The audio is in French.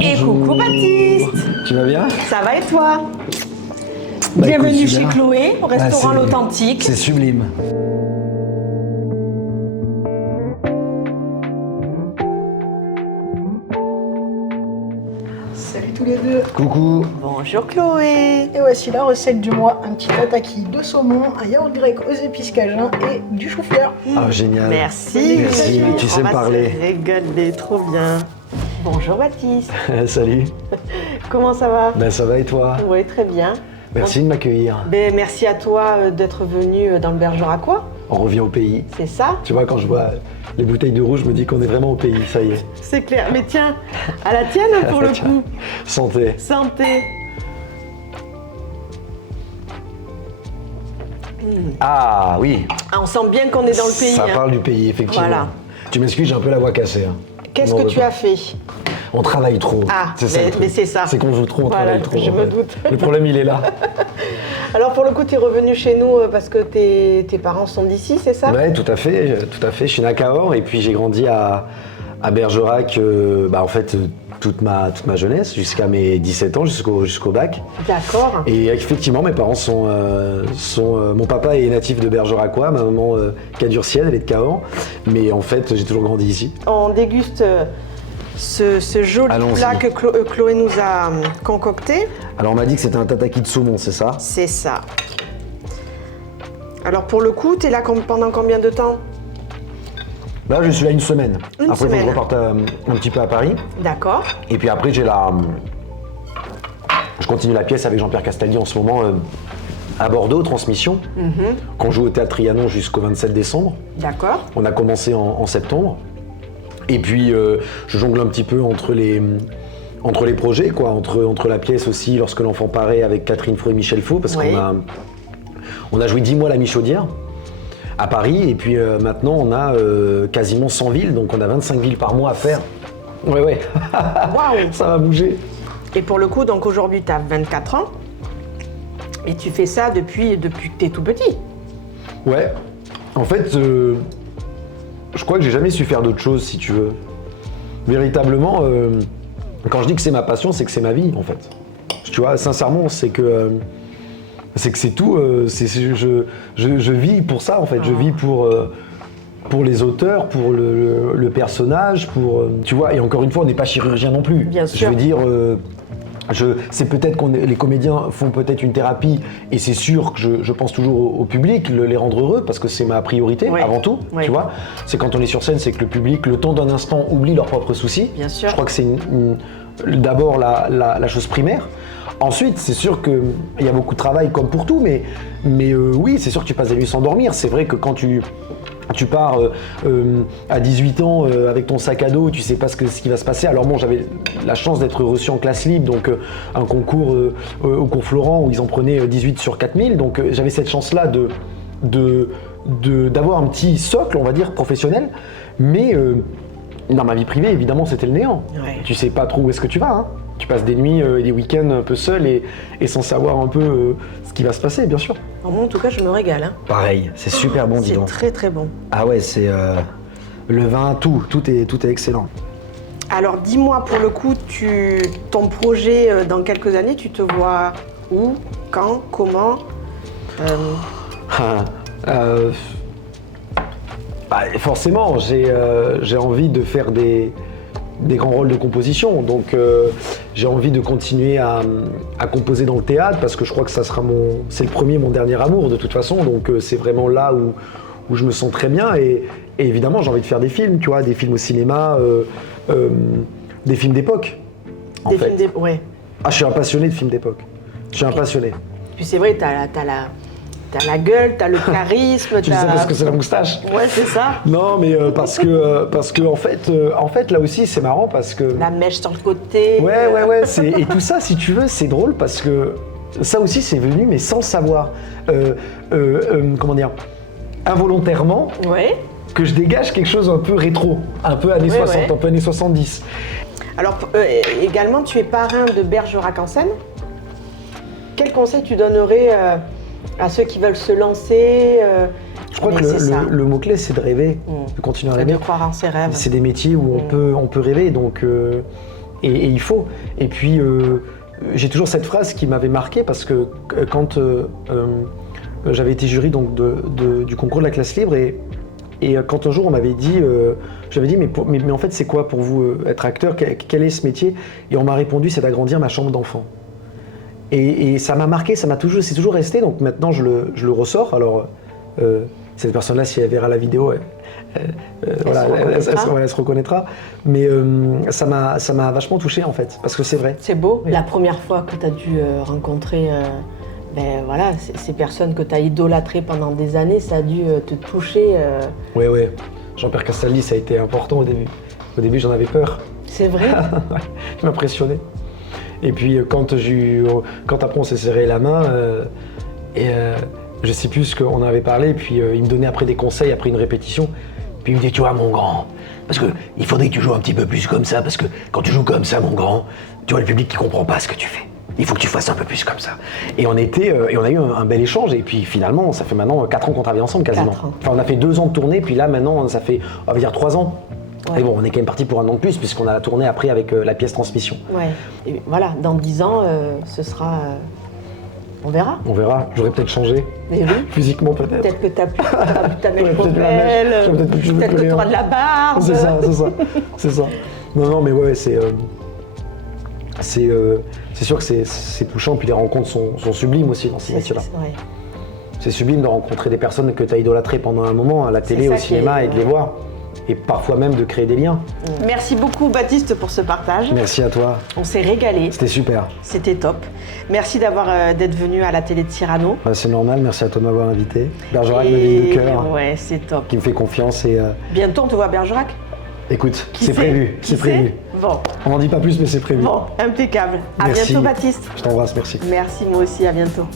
Et Bonjour. coucou Baptiste. Tu vas bien? Ça va et toi? Bah, Bienvenue écoute, chez super. Chloé, au restaurant c'est- L'Authentique. C'est sublime. Salut tous les deux. Coucou. Bonjour Chloé. Et voici la recette du mois, un petit tataki de saumon, un yaourt grec aux épices cajun et du chou-fleur. Ah, génial. Merci. Merci, tu sais On va parler. se régaler, trop bien. Bonjour Baptiste. Salut. Comment ça va? Ben, ça va et toi? Oui, très bien. Merci de m'accueillir. Ben, merci à toi d'être venu dans le Bergeracois, On revient au pays. c'est ça? Tu vois, quand je vois les bouteilles de rouge, je me dis qu'on est vraiment au pays, ça y est. C'est clair. Mais tiens, à la tienne pour le Tiens. coup. Santé. Santé. Ah oui, Ah, on sent bien qu'on est dans le pays. ça hein. parle du pays, effectivement. Voilà. Tu m'excuses, j'ai un peu la voix cassée. Hein. Qu'est-ce Non, que tu as fait? On travaille trop. Ah, c'est ça, mais- le truc. mais c'est ça. C'est qu'on joue trop, on Voilà, travaille trop. je en me fait. doute. Le problème, il est là. Alors pour le coup, tu es revenu chez nous parce que tes parents sont d'ici, c'est ça? Ouais, tout à fait, tout à fait. Je suis né à Cahors et puis j'ai grandi à Bergerac, en fait, toute ma jeunesse, jusqu'à mes 17 ans, jusqu'au bac. D'accord. Et effectivement, mes parents mon papa est natif de Bergeracois, ma maman cadurcienne, elle est de Cahors. Mais en fait, j'ai toujours grandi ici. On déguste ce joli Allons-y. plat que Chloé nous a concocté. Alors, on m'a dit que c'était un tataki de saumon, c'est ça? C'est ça. Alors pour le coup, tu es là pendant combien de temps? Là, je suis là une semaine. Une après, il faut que semaine. je reparte un petit peu à Paris. D'accord. Et puis après, je continue la pièce avec Jean-Pierre Castaldi en ce moment à Bordeaux, transmission, qu'on joue au Théâtre Trianon jusqu'au 27 décembre. D'accord. On a commencé en septembre. Et puis, je jongle un petit peu entre les projets, quoi, entre la pièce aussi, lorsque l'enfant paraît avec Catherine Fro et Michel Faux, parce Oui. on a joué 10 mois à la Michaudière à Paris, et puis maintenant on a quasiment 100 villes, donc on a 25 villes par mois à faire. Ouais, Waouh. ça va bouger. Et pour le coup, donc aujourd'hui, tu as 24 ans. Et tu fais ça depuis que tu es tout petit. Ouais, en fait, je crois que j'ai jamais su faire d'autre chose, si tu veux. Véritablement, quand je dis que c'est ma passion, c'est que c'est ma vie, en fait. Tu vois, sincèrement, c'est que c'est tout. Je vis pour ça, en fait. Je vis pour les auteurs, pour le personnage, tu vois. Et encore une fois, on n'est pas chirurgien non plus. Bien sûr. Je veux dire. C'est peut-être les comédiens font peut-être une thérapie et c'est sûr que je pense toujours au public, les rendre heureux parce que c'est ma priorité Oui. avant tout, Oui. tu vois. C'est quand on est sur scène, c'est que le public, le temps d'un instant, oublie leurs propres soucis. Bien sûr. Je crois que c'est d'abord la chose primaire. Ensuite, c'est sûr qu'il y a beaucoup de travail comme pour tout, mais oui, c'est sûr que tu passes des nuits sans dormir. C'est vrai que quand tu pars à 18 ans avec ton sac à dos, tu sais pas ce qui va se passer. Alors bon, j'avais la chance d'être reçu en classe libre, donc un concours au cours Florent où ils en prenaient 18 sur 4000. Donc j'avais cette chance-là d'avoir un petit socle, on va dire, professionnel. Mais dans ma vie privée, évidemment, c'était le néant. Ouais. Tu sais pas trop où est-ce que tu vas. Hein. Tu passes des nuits et des week-ends un peu seul et sans savoir un peu ce qui va se passer, bien sûr. Alors moi, en tout cas, je me régale. Hein. Pareil, c'est super bon, dis C'est donc. très très bon. Ah ouais, c'est le vin, tout est excellent. Alors dis-moi, pour le coup, ton projet dans quelques années, tu te vois où, quand, comment Forcément, j'ai envie de faire des grands rôles de composition, donc j'ai envie de continuer à composer dans le théâtre parce que je crois que c'est le premier, mon dernier amour de toute façon, donc c'est vraiment là où je me sens très bien et évidemment j'ai envie de faire des films, tu vois, des films au cinéma, des films d'époque. Des films ouais. Ah, je suis un passionné de films d'époque. Je suis un passionné. Puis c'est vrai, t'as la gueule, t'as le charisme, Tu dis ça parce que c'est la moustache? Ouais, c'est ça. Non, mais parce que en fait, là aussi, c'est marrant parce que... La mèche sur le côté. Ouais. Et tout ça, si tu veux, c'est drôle parce que ça aussi, c'est venu, mais sans savoir. Comment dire? Involontairement, Ouais. que je dégage quelque chose un peu rétro, un peu années Ouais, 60, ouais. un peu années 70. Alors également, tu es parrain de Bergerac en scène. Quel conseil tu donnerais à ceux qui veulent se lancer Je crois Mais que c'est ça. le mot-clé, c'est de rêver, de continuer à De rêver. croire en ses rêves. C'est des métiers où on peut rêver, donc Et il faut. Et puis, j'ai toujours cette phrase qui m'avait marqué parce que quand j'avais été jury donc, du concours de la classe libre et quand un jour on m'avait dit, j'avais dit mais en fait c'est quoi pour vous être acteur, quel est ce métier? Et on m'a répondu c'est d'agrandir ma chambre d'enfant. Et ça m'a marqué, c'est toujours resté, donc maintenant je le ressors. Alors cette personne-là, si elle verra la vidéo, elle se reconnaîtra. Mais ça m'a vachement touché en fait, parce que c'est vrai. C'est beau. La première fois que tu as dû rencontrer ces personnes que tu as idolâtrées pendant des années, ça a dû te toucher. Oui. Jean-Pierre Castaldi, ça a été important au début. Au début, j'en avais peur. C'est vrai. Il m'impressionnait. Et puis quand après on s'est serré la main, je sais plus ce qu'on avait parlé, et puis il me donnait après des conseils, après une répétition. Puis il me dit, tu vois mon grand, parce que il faudrait que tu joues un petit peu plus comme ça, parce que quand tu joues comme ça mon grand, tu vois le public qui comprend pas ce que tu fais. Il faut que tu fasses un peu plus comme ça. Et on a eu un bel échange, et puis finalement, ça fait maintenant 4 ans qu'on travaille ensemble quasiment. 4 ans. Enfin on a fait 2 ans de tournée, puis là maintenant ça fait, on va dire 3 ans. Ouais. Et bon, on est quand même parti pour 1 an de plus, puisqu'on a la tournée après avec la pièce Transmission. Ouais. Et voilà, dans 10 ans, ce sera... on verra. On verra, j'aurais peut-être changé. Mais oui. Physiquement peut-être. Peut-être que t'as plus ta mèche Ouais, peut-être la mèche, poubelle, peut-être que t'auras de la barbe. C'est ça. Non, mais ouais, c'est sûr que c'est touchant, puis les rencontres sont sublimes aussi dans ces métiers-là. Ouais. C'est sublime de rencontrer des personnes que tu as idolâtrées pendant un moment, à la télé, au cinéma, et de les voir. Et parfois même de créer des liens. Merci beaucoup Baptiste pour ce partage. Merci à toi. On s'est régalé. C'était super. C'était top. Merci d'être venu à la télé de Cyrano. Bah, c'est normal, merci à toi de m'avoir invité. Bergerac, ma ville de cœur. Ouais, c'est top. Qui me fait confiance et... Bientôt on te voit à Bergerac. Écoute, Qui c'est sait prévu, Qui c'est prévu. sait Bon. On n'en dit pas plus, mais c'est prévu. Bon, impeccable. À Merci. bientôt Baptiste. Je t'embrasse, merci. Merci, moi aussi, à bientôt.